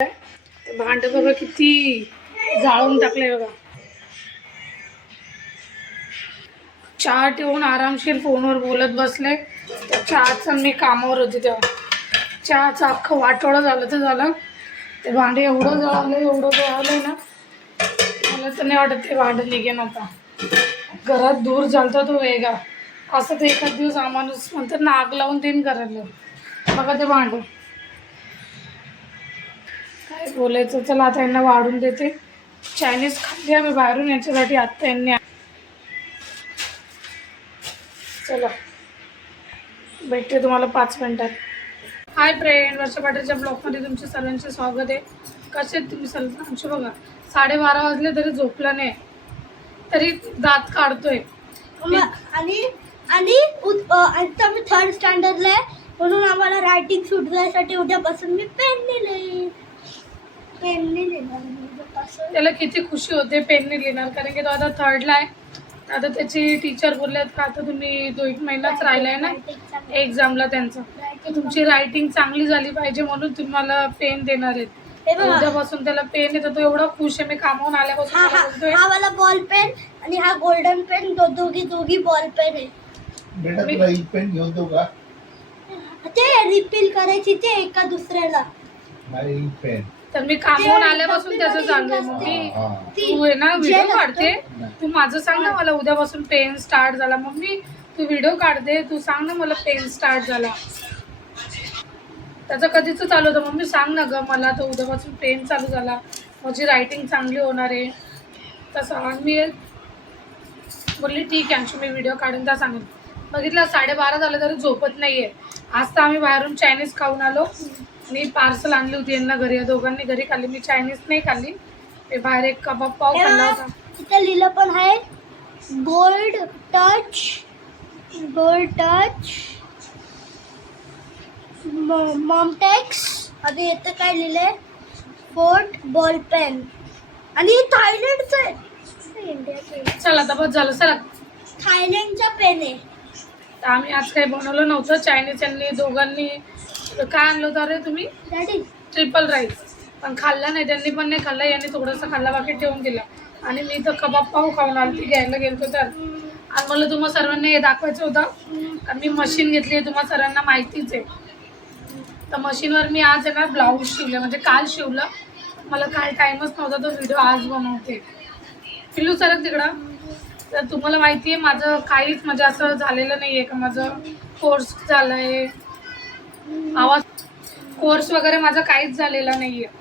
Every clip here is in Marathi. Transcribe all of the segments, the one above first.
भांड बघा किती जाळून टाकले बघा. चहा ठेवून आरामशीर फोनवर बोलत बसले. चहाचं मी कामावर होते तेव्हा चहाचं अख्खं वाटोळं झालं तर झालं. ते भांडे एवढं जळालंय ना, मला तर नाही वाटत ते भांड निघेन आता. घरात दूर चालतो तो वेगळा असं. ते एखाद दिवस आम्हालाच म्हणतात ना, आग लावून देईन करायला. बघा ते भांड काय बोलायचं. चला आता यांना वाढून देते. चायनीज खाल्ली आम्ही बाहेरून याच्यासाठी. आत्ता यांनी चला भेटते तुम्हाला 5 मिनिटात. हाय फ्रेंड, वर्षा पाटीलच्या ब्लॉगमध्ये तुमचे सर्वांचे स्वागत आहे. कसे आहेत तुम्ही सर्व? आमचे बघा 12:30 वाजले तरी झोपला नाही, तरी दात काढतोय. आणि आता मी 3rd स्टँडर्डला आहे, म्हणून आम्हाला रायटिंग सुटण्यासाठी उद्यापासून मी पेन नेले. त्याला किती खुशी होते पेनने लिहिणार, कारण की तो आता 3rd आहे. आता त्याची टीचर बोलल्यात का आता तुम्ही 2 महिनाच राहिलाय ना एक्झामला त्यांचं, तर तुमची रायटिंग चांगली झाली पाहिजे म्हणून तुम्हाला पेन देणार आहेत. उद्यापासून त्याला पेन येतो. तो एवढा खुश आहे. मी कामावून आल्यापासून हा वाला बॉल पेन आणि हा गोल्डन पेन, दोघी बॉल पेन आहे. बेटा तुला ही पेन घेऊन देऊ का? ते रिफिल करायची ते एका दुसऱ्याला. नाही पेन. तर मी कामावून आल्यापासून त्याचं चाललंय. मग तू आहे ना व्हिडिओ काढते, तू माझं सांग ना मला उद्यापासून पेन स्टार्ट झाला. मम्मी तू व्हिडिओ काढते, तू सांग ना मला पेन स्टार्ट झाला. त्याचं कधीच चालू होतं. मम्मी सांग ना ग मला, तर उद्यापासून पेन चालू झाला, माझी रायटिंग चांगली होणार आहे तसं. आणि मी बोलली ठीक आहे, मी व्हिडिओ काढून त्या सांगेन. बघितलं 12:30 झालं तरी झोपत नाहीये. आज तर आम्ही बाहेरून चायनीज खाऊन आलो आणि पार्सल आणली होती यांना घरी. दोघांनी घरी खाल्ली, मी चायनीज नाही खाल्ली. मी बाहेर एक कबाब पाव खाल्ला होता. तिथे लिहिलं पण आहे गोल्ड टच मॉमटेक्स. आता येतं काय लिहिलंय, फोर्ट बॉल पेन. आणि थायलंडचं आहे, इंडियाचं. चला आता बस झालं सर. थायलंडचा पेन आहे. तर आम्ही आज काही बनवलं नव्हतं. चायनीज यांनी दोघांनी काय आणलं होतं रे तुम्ही? Daddy triple rice. पण खाल्लं नाही, त्यांनी पण नाही खाल्लं. यांनी थोडंसं खाल्ला, बाकी ठेवून दिला. आणि मी तर कबाब पाव खाऊन आली, घ्यायला गेलो तर. आणि मला तुम्हा सर्वांना हे दाखवायचं होतं, कारण मी मशीन घेतली आहे, तुम्हा सर्वांना माहितीच आहे. तर मशीनवर मी आज आहे ना ब्लाऊज शिवलं, म्हणजे काल शिवलं. मला काल टाईमच नव्हता, तो व्हिडिओ आज बनवते. पिल्लू सर तिकडं. तर तुम्हाला माहिती आहे माझं काहीच म्हणजे असं झालेलं नाही आहे का माझं कोर्स झालं आहे, आवाज कोर्स वगैरे माझा काहीच झालेला नाही आहे.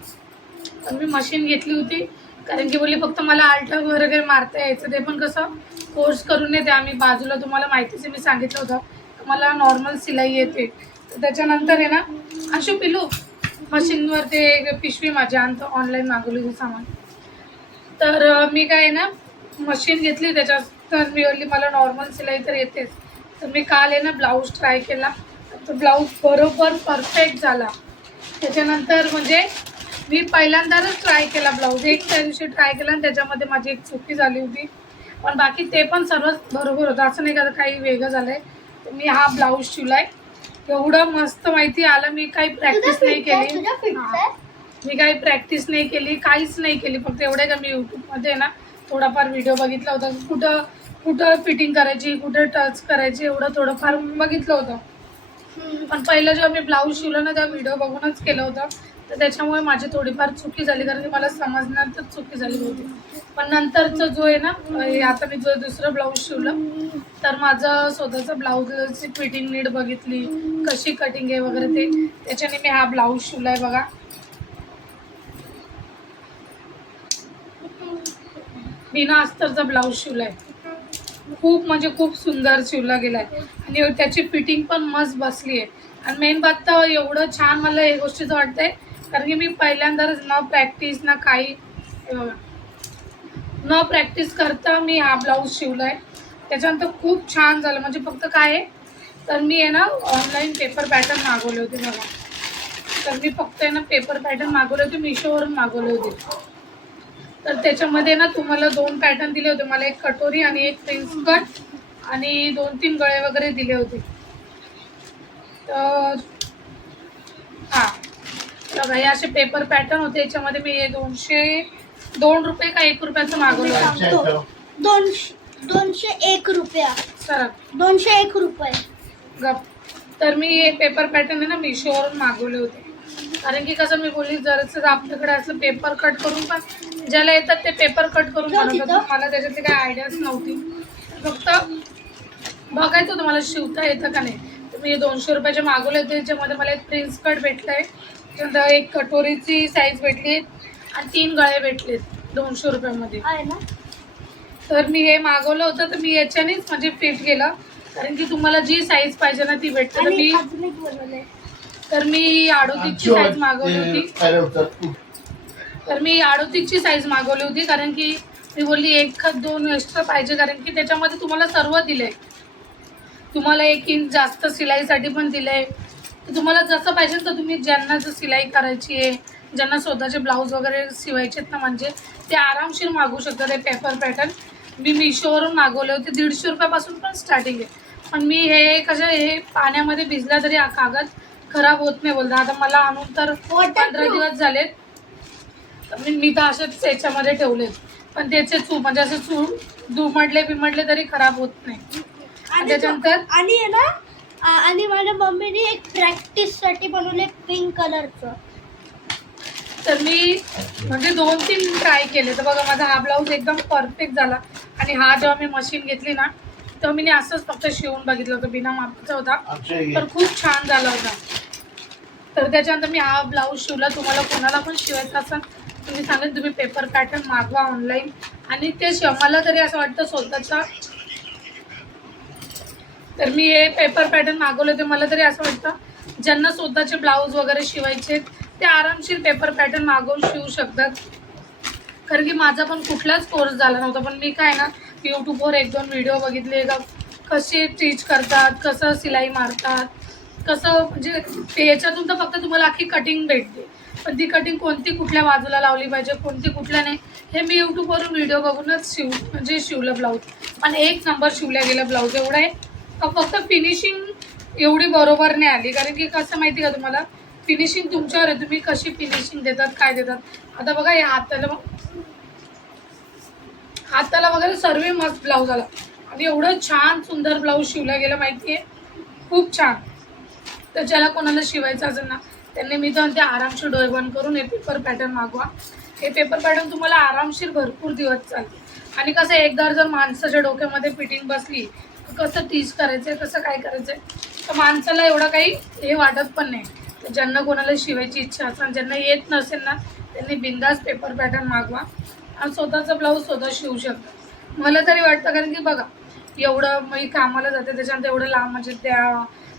पण मी मशीन घेतली होती कारण की बोलली फक्त मला आल्टर वगैरे मारता यायचं. ते पण कसं कोर्स करून येते आम्ही बाजूला. तुम्हाला माहितीच आहे, मी सांगितलं होतं मला नॉर्मल सिलाई येते. तर त्याच्यानंतर आहे ना अशी पिलू मशीनवर ते पिशवी माझी आणतो ऑनलाईन मागवली होती सामान. तर मी काय ना मशीन घेतली त्याच्यात. तर मी बोलली मला नॉर्मल सिलाई तर येतेच. तर मी काल आहे ना ब्लाऊज ट्राय केला, तो ब्लाऊज बरोबर परफेक्ट झाला. त्याच्यानंतर म्हणजे मी पहिल्यांदाच ट्राय केला ब्लाऊज. त्या दिवशी ट्राय केला आणि त्याच्यामध्ये माझी एक चुकी झाली होती, पण बाकी ते पण सर्वच बरोबर होतं. असं नाही का काही वेगळं झालं आहे. तर मी हा ब्लाऊज शिवलाय, एवढं मस्त माहिती आलं. मी काही प्रॅक्टिस नाही केली, काहीच नाही केली. फक्त एवढं का मी यूट्यूबमध्ये ना थोडाफार व्हिडिओ बघितला होता, कुठं फिटिंग करायची, कुठं टच करायची, एवढं थोडंफार बघितलं होतं. पण पहिलं जेव्हा मी ब्लाऊज शिवलं ना, त्या व्हिडिओ बघूनच केलं होतं. तर त्याच्यामुळे माझी थोडीफार चुकी झाली, कारण की मला समजण्यातच चुकी झाली होती. पण नंतरचं जो आहे ना, आता मी जो दुसरं ब्लाऊज शिवलं, तर माझं स्वतःचं ब्लाऊजची फिटिंग नीट बघितली, कशी कटिंग आहे वगैरे ते, त्याच्याने मी हा ब्लाऊज शिवलाय बघा. बिना अस्तरचा ब्लाऊज शिवलाय. खूप म्हणजे खूप सुंदर शिवला गेलाय आणि त्याची फिटिंग पण मस्त बसली आहे. आणि मेन बात तर एवढं छान मला हे गोष्टीचं वाटतंय, कारण की मी पहिल्यांदाच न प्रॅक्टिस ना काही न प्रॅक्टिस करता मी हा ब्लाऊज शिवलाय. त्याच्यानंतर खूप छान झालं. म्हणजे फक्त काय आहे, तर मी आहे ना ऑनलाईन पेपर पॅटर्न मागवले होते बघा. तर मी फक्त आहे ना पेपर पॅटर्न मागवले होते, मिशोवरून मागवले होते. तर त्याच्यामध्ये ना तुम्हाला 2 पॅटर्न दिले होते. मला एक कटोरी आणि एक प्रिन्स कट आणि 2-3 गळे वगैरे दिले होते. तर हां, बघा हे असे पेपर पॅटर्न होते, याच्यामध्ये मी हे 202 रुपये का 1 रुपयाचं मागवलं होतं. सांगतो 201 रुपया, सर 201 रुपये. गप. तर मी हे पेपर पॅटर्न आहे ना मिशोवरून मागवले होते, कारण की कसं मी बोलली जर आपल्याकडे असलं पेपर कट करून पण ज्याला येतात ते पेपर कट करून बनवतात. मला त्याच्यातली काही आयडियाच नव्हती, फक्त बघायचं होतं मला शिवता येतं का नाही. तर मी 200 रुपयाचे मागवले होते, त्याच्यामध्ये मला एक प्रिन्स कट भेटलं आहे, त्यानंतर एक कटोरीची साईज भेटली आणि 3 गळे भेटलेत 200 रुपयामध्ये. आहे ना. तर मी हे मागवलं होतं, तर मी याच्यानेच म्हणजे फिट केलं, कारण की तुम्हाला जी साईज पाहिजे ना ती भेटते. तर आणि मी अजून एक बनवलंय. तर मी 38ची साईज मागवली होती. तर मी 38ची साईज मागवली होती, कारण की मी बोलली 1-2 एक्स्ट्रा पाहिजे, कारण की त्याच्यामध्ये तुम्हाला सर्व दिलंय. तुम्हाला 1 इंच जास्त सिलाईसाठी पण दिलंय. तर तुम्हाला जसं पाहिजे तर तुम्ही ज्यांना जर सिलाई करायची आहे, ज्यांना स्वतःचे ब्लाऊज वगैरे शिवायचे आहेत ना, म्हणजे ते आरामशीर मागवू शकतात. हे पेपर पॅटर्न मी मिशोवरून मागवले होते, 150 रुपयापासून पण स्टार्टिंग आहे. पण मी हे हे पाण्यामध्ये भिजला तरी हा कागद खराब होत नाही बोलता. आता मला आणून तर 15 दिवस झालेत, तर मी तर असेच याच्यामध्ये ठेवलेत, पण त्याचे म्हणजे असे दुमडले तरी खराब होत नाही. आणि त्याच्यानंतर आणि आहे ना, आणि माझ्या मम्मीने एक प्रॅक्टिससाठी बनवले पिंक कलरचं. तर मी म्हणजे 2-3 ट्राय केले, तर बघा माझा हा ब्लाऊज एकदम परफेक्ट झाला. आणि हा जेव्हा मी मशीन घेतली ना, तेव्हा मी असंच फक्त शिवून बघितलं होतं, बिना मापाचा होता, तर खूप छान झाला होता. तर त्याच्यानंतर मी हा ब्लाऊज शिवला. तुम्हाला कोणाला पण शिवायचा असेल तुम्ही सांगेल, तुम्ही पेपर पॅटर्न मागवा ऑनलाईन आणि ते शिवा. मला तरी असं वाटतं स्वतःचा, तर मी हे पेपर पॅटर्न मागवलं होते. मला तरी असं वाटतं ज्यांना स्वतःचे ब्लाऊज वगैरे शिवायचे ते आरामशीर पेपर पॅटर्न मागवून शिवू शकतात, कारण की माझा पण कुठलाच कोर्स झाला नव्हता. पण मी काय ना यूट्यूबवर 1-2 व्हिडिओ बघितले का कसे स्टिच करतात, कसं सिलाई मारतात, कसं म्हणजे याच्यातून तर फक्त तुम्हाला अख्खी कटिंग भेटते, पण ती कटिंग कोणती कुठल्या बाजूला लावली पाहिजे, कोणती कुठल्या नाही, हे मी यूट्यूबवरून व्हिडिओ बघूनच शिवलं ब्लाऊज. पण 1 नंबर शिवल्या गेलं ब्लाऊज. एवढं आहे का फक्त फिनिशिंग एवढी बरोबर नाही आली, कारण की कसं माहिती का तुम्हाला, फिनिशिंग तुमच्यावर आहे, तुम्ही कशी फिनिशिंग देतात, काय देतात. आता बघा या हाताला वगैरे सर्व मस्त ब्लाऊज आला, आणि एवढं छान सुंदर ब्लाऊज शिवला गेलं माहिती आहे, खूप छान. तर ज्याला कोणाला शिवायचं असेल ना, त्यांनी मी तर ते आरामशीर डोळे बंद करून हे पेपर पॅटर्न मागवा. हे पेपर पॅटर्न तुम्हाला आरामशीर भरपूर दिवस चालते. आणि कसं एकदा जर माणसाच्या डोक्यामध्ये फिटिंग बसली, कसं टीच करायचं आहे, कसं काय करायचं आहे, तर माणसाला एवढं काही हे वाटत पण नाही. तर ज्यांना कोणाला शिवायची इच्छा असेल, ज्यांना येत नसेल ना, त्यांनी बिंदास पेपर पॅटर्न मागवा आणि स्वतःचा ब्लाऊज स्वतः शिवू शकता. मला तरी वाटतं, कारण की बघा एवढं मी कामाला जाते, त्याच्यानंतर एवढं लांब म्हणजे त्या,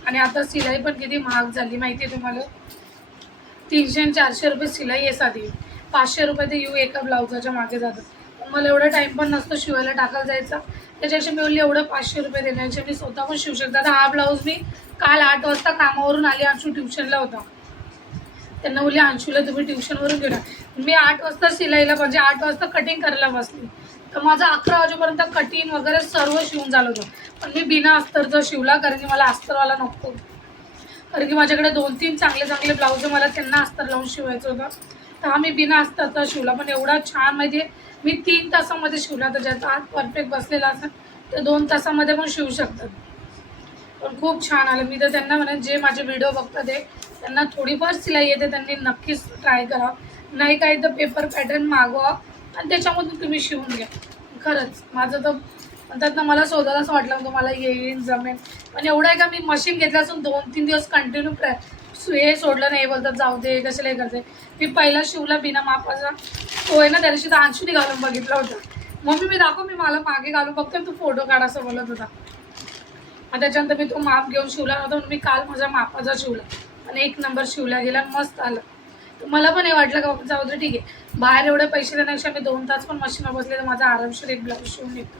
आणि आता सिलाई पण किती महाग झाली माहिती आहे तुम्हाला. 300-400 रुपये सिलाई आहे साधी, 500 रुपये ते एका ब्लाऊजाच्या मागे जातात. पण मला एवढा टाईम पण नसतो शिवायला टाकायला जायचा, त्याच्यापेक्षा मी बोलली एवढं 500 रुपये देण्याचे मी स्वतः पण शिवू शकता. आता हा ब्लाऊज मी काल 8 वाजता कामावरून आली, अंशू ट्युशनला होता, त्यांना बोलली अंशूला तुम्ही ट्युशनवरून घेऊन. मी 8 वाजता सिलाईला म्हणजे 8 वाजता कटिंग करायला बसली, तर माझा 11 वाजेपर्यंत कटिंग वगैरे सर्व शिवून झालं होतं. पण मी बिना अस्तरचा शिवला, कारण की मला अस्तरवाला नको, कारण की माझ्याकडे 2-3 चांगले ब्लाऊज मला त्यांना अस्तर लावून शिवायचं होतं. तर हा मी बिना अस्तरचा शिवला, पण एवढा छान म्हणजे मी 3 तासामध्ये शिवला. तर ज्याचा हात परफेक्ट बसलेला असेल ते 2 तासामध्ये पण शिवू शकतात. पण खूप छान आलं. मी तर त्यांना म्हणेन जे माझे व्हिडिओ बघतात ते त्यांना थोडीफार सिलाई येते त्यांनी नक्कीच ट्राय करा. नाही काही तर पेपर पॅटर्न मागवा आणि त्याच्यामधून तुम्ही शिवून घ्या. खरंच माझं तर म्हणतात ना, मला शोधायला असं वाटलं होतं मला येईन जमेन, पण एवढं आहे का मी मशीन घेतल्यापासून 2-3 दिवस कंटिन्यू हे सोडलं नाही. बोलतात जाऊ दे कशाला हे करते. मी पहिला शिवला बिना मापाचा, तो आहे ना त्या दिवशी तर अंशूने घालून बघितला होता. मम्मी मी दाखव, मी मला मागे घालून बघतो तू फोटो काढ असं बोलत होता. आणि त्याच्यानंतर मी तो माप घेऊन शिवला नव्हता, म्हणून मी काल माझ्या मापाचा शिवला आणि 1 नंबर शिवला गेला, मस्त आलं. तर मला पण हे वाटलं का जाऊ दे ठीक आहे, बाहेर एवढे पैसे देण्यापेक्षा मी 2 तास पण मशीनवर बसले तर माझा आरामशीर एक ब्लाऊज शिवून येतो.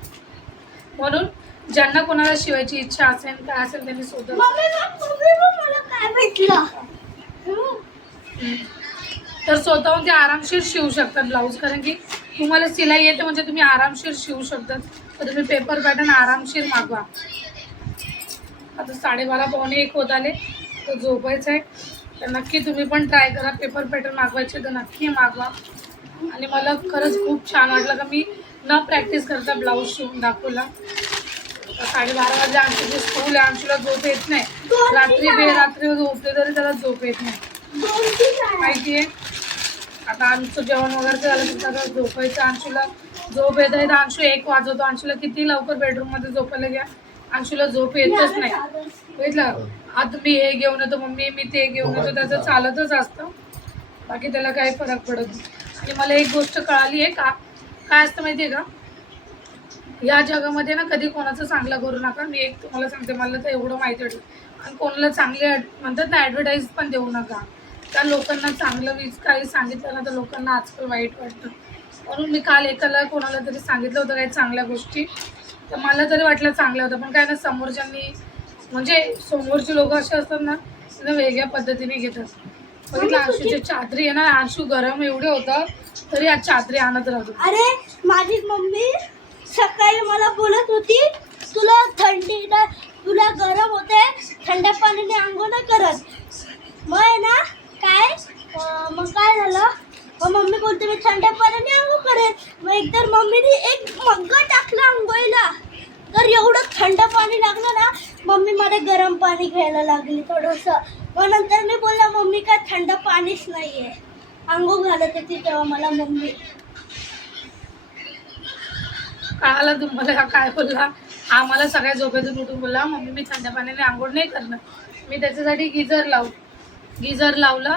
म्हणून ज्यांना कोणाला शिवायची इच्छा असेल काय असेल त्यांनी स्वतः मला काय भेटलं तर स्वतःहून ते आरामशीर शिवू शकतात ब्लाऊज, कारण की तुम्हाला सिलाई येते म्हणजे तुम्ही आरामशीर शिवू शकतात. तर तुम्ही पेपर पॅटर्न आरामशीर मागवा. आता 12:30-1 होत आले, तर झोपायचं आहे. तर नक्की तुम्ही पण ट्राय करा. पेपर पॅटर्न मागवायचे तर नक्की मागवा. आणि मला खरंच खूप छान वाटलं का मी न प्रॅक्टिस करता ब्लाऊज शिवून दाखवला. 12:30 वाजता आमची स्कूल आहे, आमच्याला झोप येत नाही. रात्री बेरात्री झोपले तरी त्याला झोप येत नाही माहिती आहे. आता आमचं जेवण वगैरे झालं की त्याला झोपायचं. अंशूला झोप येत आहे तर अंशू 1 वाजवतो. अंशूला किती लवकर बेडरूममध्ये झोपायला घ्या, अंशूला झोप येतच नाही. बघितलं, आता मी हे घेऊन येतो मम्मी, मी ते घेऊन येतो, त्याचं चालतच असतं. बाकी त्याला काही फरक पडत नाही. आणि मला एक गोष्ट कळाली आहे का, काय असतं माहिती आहे का, या जगामध्ये ना कधी कोणाचं चांगलं करू नका. मी एक तुम्हाला सांगते, मला तर एवढं माहिती वाटलं. आणि कोणाला चांगले म्हणतात ना ॲडव्हर्टाईज पण देऊ नका. त्या लोकांना चांगलं काही सांगितलं ना तर लोकांना आजकाल वाईट वाटतं. म्हणून मी काल एकाला कोणाला तरी सांगितलं होतं काही चांगल्या गोष्टी, तर मला तरी वाटलं चांगलं होतं. पण काय ना समोरच्यांनी म्हणजे समोरचे लोक असे असतात ना त्यांना वेगळ्या पद्धतीने घेतात. बघितलं अंशूची चादरी आहे ना, अंशू गरम एवढे होतं तरी आज चादरी आणत राहतो. अरे माझी मम्मी सकाळी मला बोलत होती तुला गरम होते, थंड पाण्याने आंघोळ नाही करत. मग आहे ना काय मग काय झालं, मग मम्मी बोलते मी थंड पाण्याने आंघोळ करेन. मग एकतर मम्मीने एक मग्गा टाकला आंघोळीला, तर एवढं थंड पाणी लागलं ना, मम्मी मला गरम पाणी घ्यायला लागली थोडंसं. मग नंतर मी बोलला मम्मी काय थंड पाणीच नाही आहे, आंघोळ घालत होती तेव्हा मला मम्मी. कळाला तुम्हाला काय बोलला. आम्हाला सगळ्या झोपेतून उठून बोलला मम्मी मी थंड पाण्याने आंघोळ नाही करणार. मी त्याच्यासाठी गिझर लावला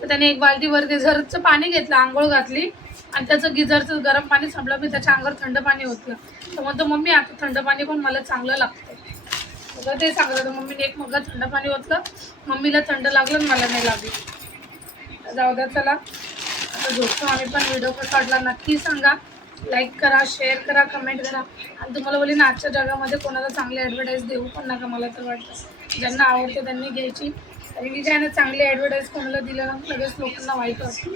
तर त्याने 1 बाल्टीवर गिझरचं पाणी घेतलं, आंघोळ घातली आणि त्याचं गिझरचं गरम पाणी संपलं. मी त्याच्या अंगावर थंड पाणी ओतलं. तर म्हणतो मम्मी आता थंड पाणी पण मला चांगलं लागतं. तर ते सांगत होतं मम्मीने 1 मग्गा थंड पाणी ओतलं, मम्मीला थंड लागलं आणि मला नाही लागलं. जाऊ द्या, चला आता झोपतो आम्ही पण. व्हिडिओ कसा वाटला नक्की सांगा, लाईक करा, शेअर करा, कमेंट करा. आणि तुम्हाला बोलली ना आजच्या जगामध्ये कोणाला चांगली ॲडव्हर्टाईज देऊ पण नका. मला तर वाटतं ज्यांना आवडते त्यांनी घ्यायची. आणि मी काय ना चांगली ॲडव्हर्टाईज कोणाला दिलं ना लगेच लोकांना वाईट वाटतं,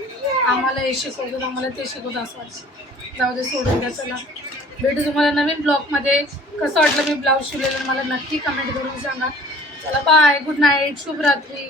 आम्हाला हे शिकवतात आम्हाला ते शिकवतं असं वाटतं. जाऊ दे, सोडून द्या. चला भेटू तुम्हाला नवीन ब्लॉगमध्ये. कसं वाटलं मी ब्लाऊज शिवलेलं मला नक्की कमेंट करून सांगा. चला बाय, गुड नाईट, शुभरात्री.